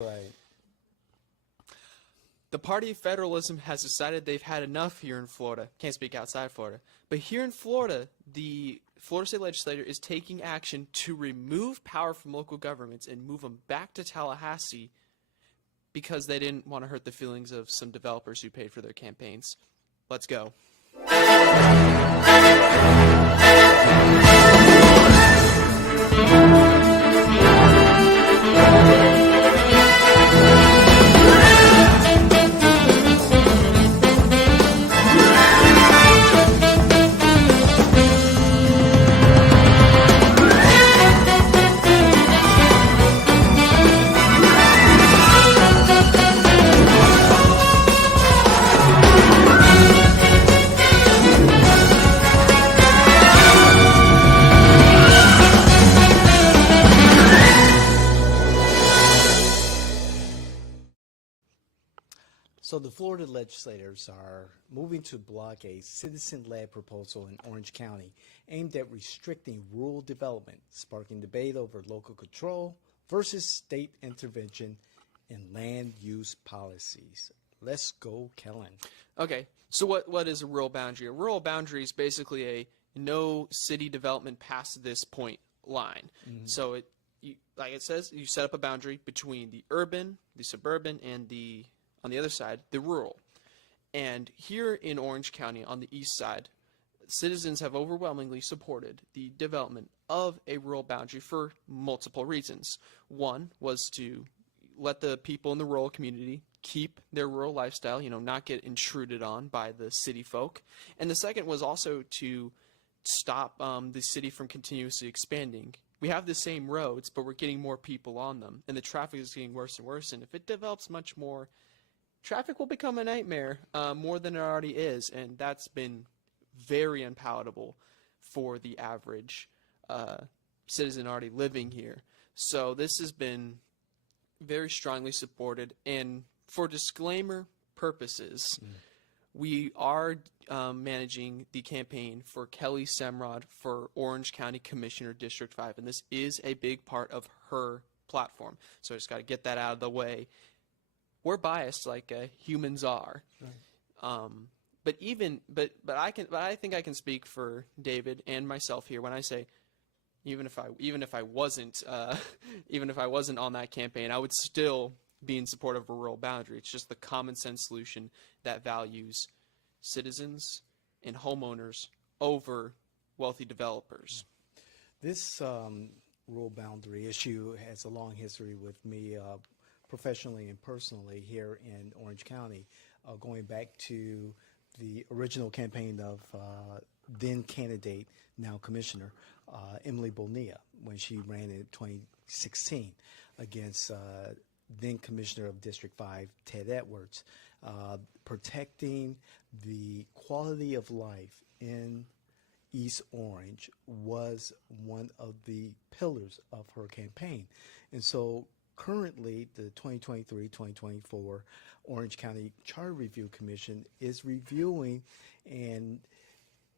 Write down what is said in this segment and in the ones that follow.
Right. The party of federalism has decided they've had enough here in Florida. Can't speak outside Florida. But here in Florida, the Florida State Legislature is taking action to remove power from local governments and move them back to Tallahassee because they didn't want to hurt the feelings of some developers who paid for their campaigns. Let's go. So the Florida legislators are moving to block a citizen-led proposal in Orange County aimed at restricting rural development, sparking debate over local control versus state intervention in land use policies. Let's go, Kellen. Okay, so what is a rural boundary? A rural boundary is basically a no city development past this point line. So like it says, you set up a boundary between the urban, the suburban, and on the other side, the rural. And here in Orange County, on the east side, citizens have overwhelmingly supported the development of a rural boundary for multiple reasons. One was to let the people in the rural community keep their rural lifestyle, not get intruded on by the city folk. And the second was also to stop the city from continuously expanding. We have the same roads, but we're getting more people on them, and the traffic is getting worse and worse. And if it develops much more, traffic will become a nightmare, more than it already is, and that's been very unpalatable for the average citizen already living here. So this has been very strongly supported, and for disclaimer purposes, we are managing the campaign for Kelly Semrod for Orange County Commissioner District 5, and this is a big part of her platform. So I just got to get that out of the way. We're biased like humans are, right. But I think I can speak for David and myself here when I say, even if I wasn't on that campaign, I would still be in support of a rural boundary. It's just the common sense solution that values citizens and homeowners over wealthy developers. This rural boundary issue has a long history with me. Professionally and personally here in Orange County, going back to the original campaign of then candidate, now commissioner, Emily Bonilla, when she ran in 2016 against then commissioner of District 5, Ted Edwards, protecting the quality of life in East Orange was one of the pillars of her campaign. And so currently, the 2023-2024 Orange County Charter Review Commission is reviewing and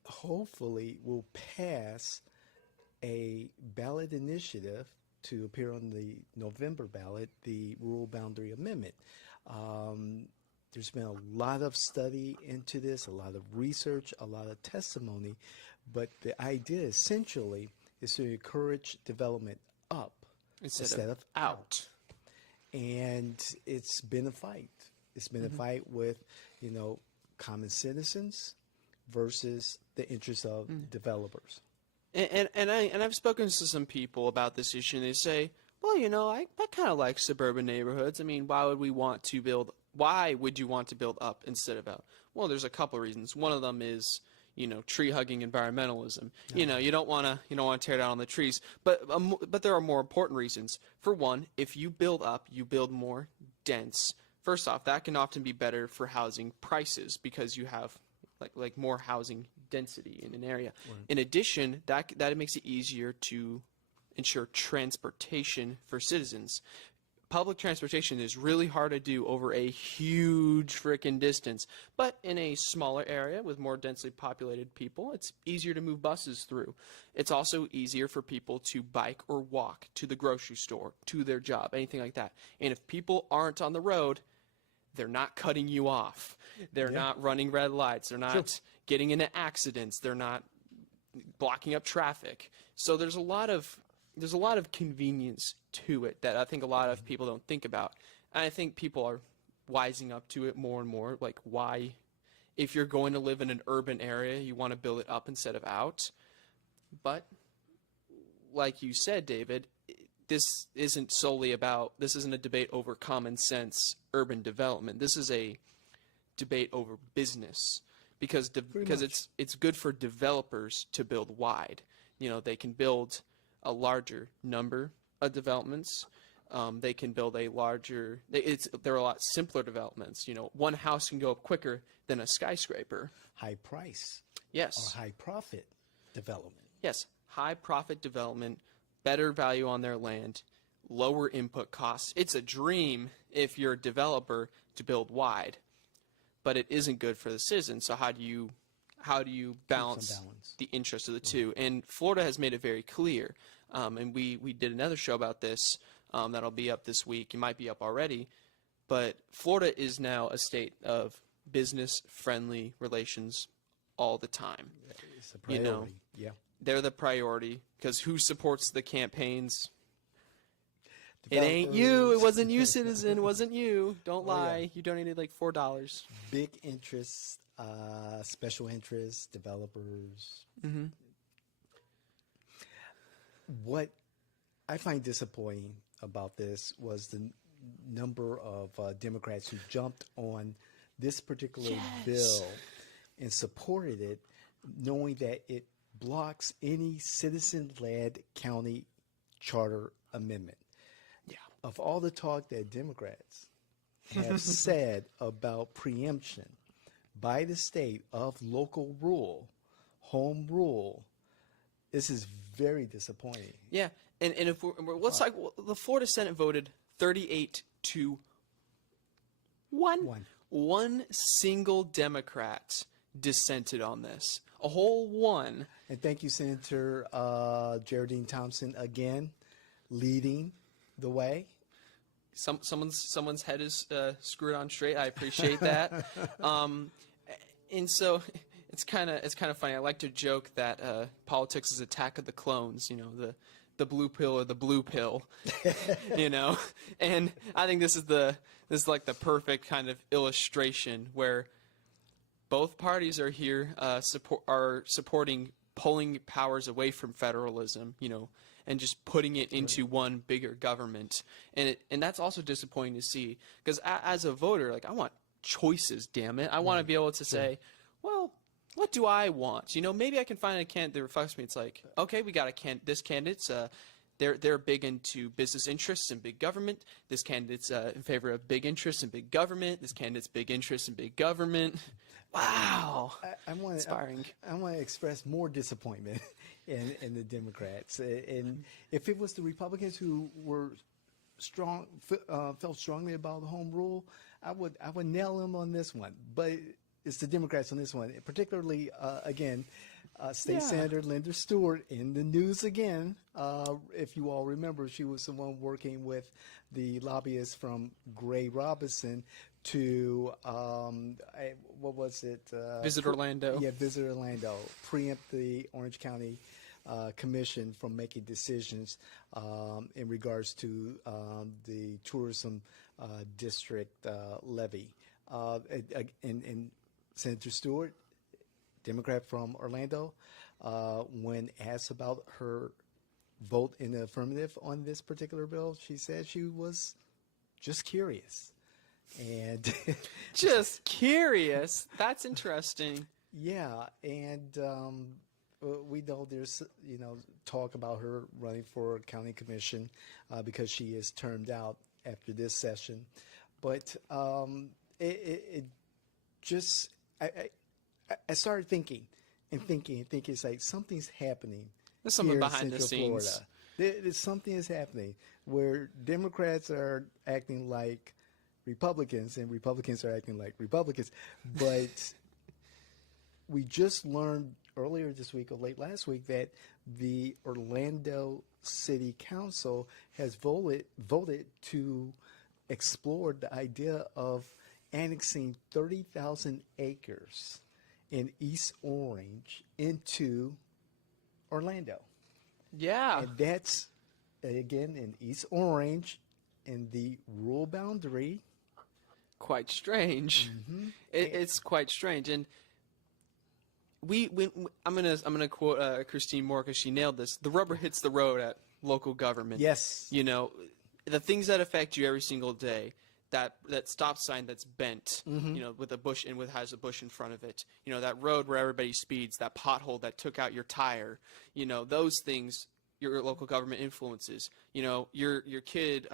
hopefully will pass a ballot initiative to appear on the November ballot, the Rural Boundary Amendment. There's been a lot of study into this, a lot of research, a lot of testimony, but the idea essentially is to encourage development up instead of out. And it's been a fight. It's been a fight with, common citizens versus the interests of developers. And I've spoken to some people about this issue, and they say, well, I kind of like suburban neighborhoods. I mean, why would you want to build up instead of out? Well, there's a couple of reasons. One of them is, tree hugging environmentalism. You don't want to tear down the trees, but there are more important reasons. For one, if you build up, you build more dense. First off, that can often be better for housing prices because you have like more housing density in an area. Right. In addition, that makes it easier to ensure transportation for citizens. public transportation is really hard to do over a huge freaking distance. But in a smaller area with more densely populated people, it's easier to move buses through. It's also easier for people to bike or walk to the grocery store, to their job, anything like that. And if people aren't on the road, they're not cutting you off. They're not running red lights. They're not getting into accidents. They're not blocking up traffic. So there's a lot of convenience to it that I think a lot of people don't think about. And I think people are wising up to it more and more. Like, why, if you're going to live in an urban area, you want to build it up instead of out. But like you said, David, this isn't a debate over common sense urban development. This is a debate over business, because it's good for developers to build wide. They can build a larger number of developments. They can build they're a lot simpler developments. One house can go up quicker than a skyscraper. High price. Yes. Or high profit development. Yes. High profit development, better value on their land, lower input costs. It's a dream if you're a developer to build wide, but it isn't good for the citizens. So how do you balance the interests of the two? And Florida has made it very clear. And we did another show about this that'll be up this week. It might be up already. But Florida is now a state of business-friendly relations all the time. It's a priority. They're the priority, because who supports the campaigns? Developers. It ain't you. It wasn't you, citizen. It wasn't you. Don't lie. You donated like $4. Big interests, special interests, developers. Mm-hmm. What I find disappointing about this was the number of Democrats who jumped on this particular bill and supported it, knowing that it blocks any citizen-led county charter amendment. Yeah. Of all the talk that Democrats have said about preemption by the state of local rule, home rule, this is very disappointing. Yeah, and if let's talk. The Florida Senate voted 38-1. One single Democrat dissented on this. A whole one. And thank you, Senator Geraldine Thompson, again, leading the way. Someone's head is screwed on straight. I appreciate that. And so it's kind of funny. I like to joke that politics is Attack of the Clones. The blue pill or the blue pill. And I think this is like the perfect kind of illustration where both parties are here supporting pulling powers away from federalism, and just putting it into one bigger government. And that's also disappointing to see, because as a voter, like, I want choices, damn it. I want to be able to say, well, what do I want? Maybe I can find a candidate that reflects me. It's like, okay, we got this candidate's they're big into business interests and big government. This candidate's in favor of big interests and big government. This candidate's big interests and big government. Wow. I want to express more disappointment in the Democrats. And if it was the Republicans who were felt strongly about the home rule, I would nail them on this one. But it's the Democrats on this one, particularly again, State Senator Linda Stewart in the news again. If you all remember, she was the one working with the lobbyists from Gray Robinson to what was it? Visit Orlando. Yeah, Visit Orlando. Preempt the Orange County Commission from making decisions in regards to the tourism district levy. And Senator Stewart, Democrat from Orlando, when asked about her vote in the affirmative on this particular bill, she said she was just curious. And just curious. That's interesting. Yeah, and we know there's talk about her running for county commission because she is termed out after this session. But it just I started thinking. It's like something's happening. There's something here in behind the Central scenes. Florida There's something is happening where Democrats are acting like Republicans and Republicans are acting like Republicans. But we just learned earlier this week or late last week that the Orlando City Council has voted to explore the idea of annexing 30,000 acres in East Orange into Orlando. Yeah. And that's, again, in East Orange, in the rural boundary. Quite strange. It's quite strange, and I'm gonna quote Christine Moore because she nailed this. The rubber hits the road at local government. Yes. You know, the things that affect you every single day. That stop sign that's bent, you know, with a bush and has a bush in front of it. You know, that road where everybody speeds, that pothole that took out your tire. You know, those things your local government influences. You know, your kid,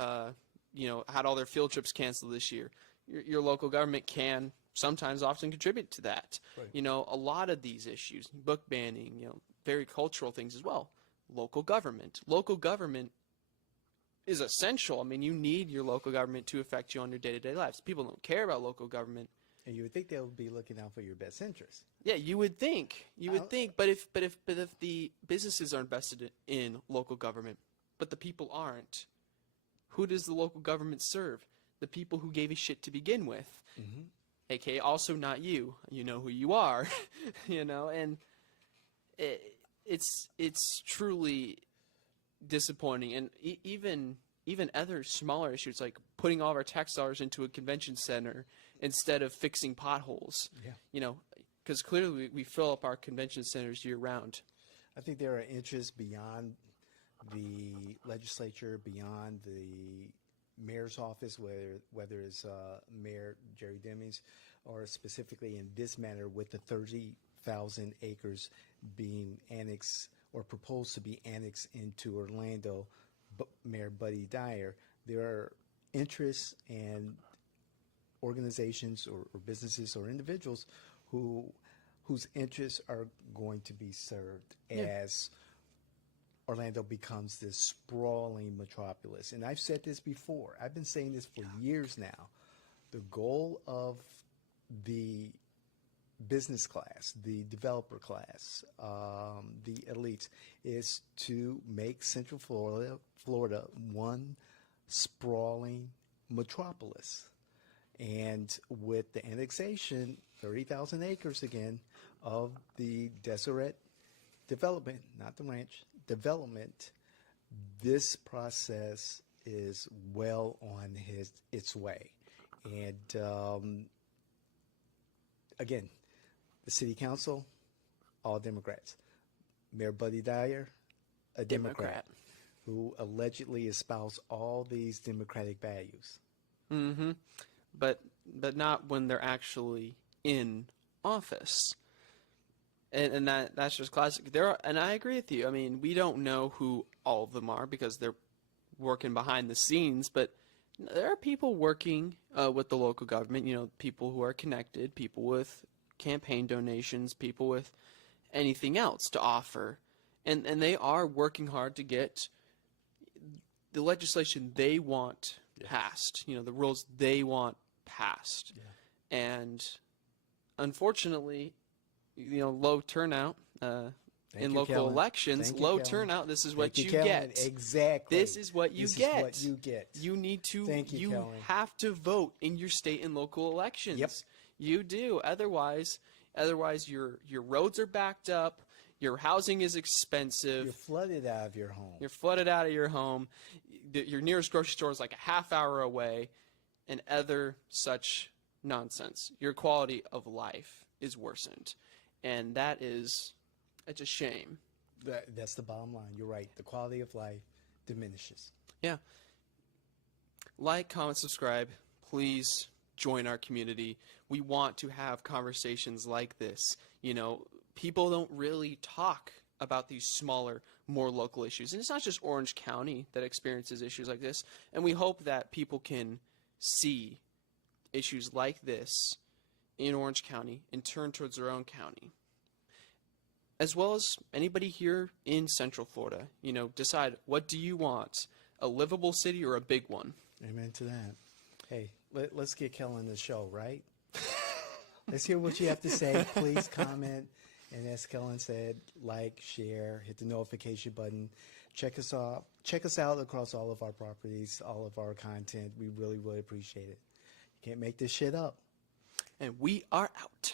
you know, had all their field trips canceled this year. Your local government can sometimes often contribute to that. Right. You know, a lot of these issues, book banning, you know, very cultural things as well. Local government is essential. I mean, you need your local government to affect you on your day-to-day lives. People don't care about local government. And you would think they would be looking out for your best interest. Yeah, you would think. But if the businesses are invested in local government, but the people aren't, who does the local government serve? The people who gave a shit to begin with. AKA also not you. You know who you are. You know, and it's truly disappointing. And even other smaller issues like putting all of our tax dollars into a convention center instead of fixing potholes. Yeah. You know, because clearly we fill up our convention centers year round. I think there are interests beyond the legislature, beyond the mayor's office, whether it's Mayor Jerry Demings, or specifically in this matter with the 30,000 acres being annexed or proposed to be annexed into Orlando, Mayor Buddy Dyer. There are interests and organizations or businesses or individuals whose interests are going to be served as Orlando becomes this sprawling metropolis. And I've said this before. I've been saying this for years now. The goal of the business class, the developer class, the elites, is to make Central Florida one sprawling metropolis. And with the annexation, 30,000 acres again, of the Deseret development, not the ranch, development, this process is well on its way. And again, the city council, all Democrats. Mayor Buddy Dyer, a Democrat who allegedly espoused all these democratic values. But not when they're actually in office. And that's just classic. And I agree with you. I mean, we don't know who all of them are because they're working behind the scenes, but there are people working with the local government, you know, people who are connected, people with campaign donations, people with anything else to offer. And they are working hard to get the legislation they want passed, you know, the rules they want passed. Yeah. And unfortunately, you know, low turnout in local elections, low turnout, this is what you get. Exactly. This is what you get. This is what you get. You need to, you have to vote in your state and local elections. Yep. You do. Otherwise your roads are backed up. Your housing is expensive. You're flooded out of your home. You're flooded out of your home. Your nearest grocery store is like a half hour away, and other such nonsense. Your quality of life is worsened, and it's a shame. That's the bottom line. You're right. The quality of life diminishes. Yeah. Like, comment, subscribe. Please join our community. We want to have conversations like this. You know, people don't really talk about these smaller, more local issues. And it's not just Orange County that experiences issues like this. And we hope that people can see issues like this in Orange County and turn towards their own county. as well as anybody here in Central Florida. You know, decide, what do you want? A livable city or a big one? Amen to that. Hey, let's get Kellen the show, right? Let's hear what you have to say. Please comment. And as Kellen said, like, share, hit the notification button. Check us out. Check us out across all of our properties, all of our content. We really, really appreciate it. You can't make this shit up. And we are out.